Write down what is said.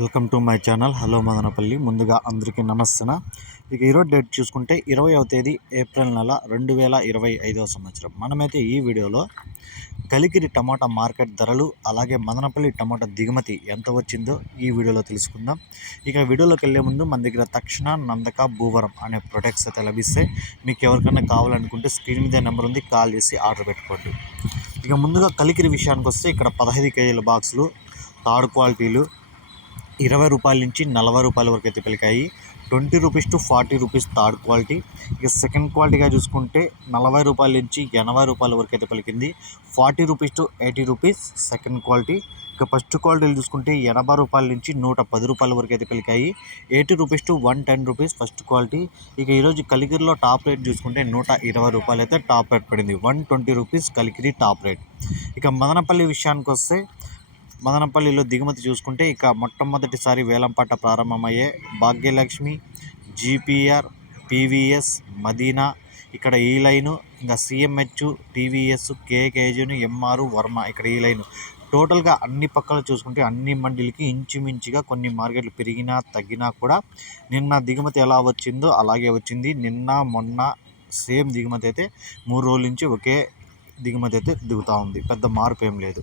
Welcome to my channel. Hello Madanapalle. ముందుగా అందరికీ నమస్తన. ఇక ఈరోజు డేట్ చూసుకుంటే ఇరవైవ తేదీ ఏప్రిల్ నెల రెండు వేల ఇరవై ఐదవ సంవత్సరం. మనమైతే ఈ వీడియోలో కలికిరి టమాటా మార్కెట్ ధరలు అలాగే మదనపల్లి టమాటా దిగుమతి ఎంత వచ్చిందో ఈ వీడియోలో తెలుసుకుందాం. ఇక వీడియోలోకి వెళ్ళే ముందు మన దగ్గర తక్షణ నందక భూవరం అనే ప్రొడక్ట్స్ అయితే లభిస్తాయి. మీకు ఎవరికైనా కావాలనుకుంటే స్క్రీన్ మీద నెంబర్ ఉంది కాల్ చేసి ఆర్డర్ పెట్టుకోండి. ఇక ముందుగా కలికిరి విషయానికి వస్తే ఇక్కడ పదహైదు కేజీల బాక్సులు థర్డ్ క్వాలిటీలు ఇరవై రూపాయల నుంచి నలభై రూపాయల వరకు అయితే పలికాయి. Twenty rupees to forty rupees third quality. ఇక సెకండ్ క్వాలిటీగా చూసుకుంటే నలభై రూపాయల నుంచి ఎనభై రూపాయల వరకు అయితే పలికింది. Forty rupees to eighty rupees second quality. ఇక ఫస్ట్ క్వాలిటీలు చూసుకుంటే ఎనభై రూపాయల నుంచి నూట పది రూపాయల వరకు అయితే పలికాయి. Eighty rupees to one ten rupees first quality. ఇక ఈరోజు కలికిరిలో టాప్ రేట్ చూసుకుంటే నూట ఇరవై రూపాయలు అయితే టాప్ రేట్ పడింది. One twenty rupees Kalikiri top rate. ఇక మదనపల్లి విషయానికి వస్తే మదనపల్లిలో దిగుమతి చూసుకుంటే ఇక మొట్టమొదటిసారి వేలంపాట ప్రారంభమయ్యే భాగ్యలక్ష్మి జీపీఆర్ పీవీఎస్ మదీనా ఇక్కడ ఈ లైను ఇంకా సిఎంహెచ్ టీవీఎస్ కేకేజీను ఎంఆర్ వర్మ ఇక్కడ ఈ లైను. టోటల్గా అన్ని పక్కల చూసుకుంటే అన్ని మండలికి ఇంచుమించుగా కొన్ని మార్కెట్లు పెరిగినా తగ్గినా కూడా నిన్న దిగుమతి ఎలా వచ్చిందో అలాగే వచ్చింది. నిన్న మొన్న సేమ్ దిగుమతి అయితే మూడు రోజుల నుంచి ఒకే దిగుమతి అయితే దిగుతూ ఉంది. పెద్ద మార్పు ఏం లేదు.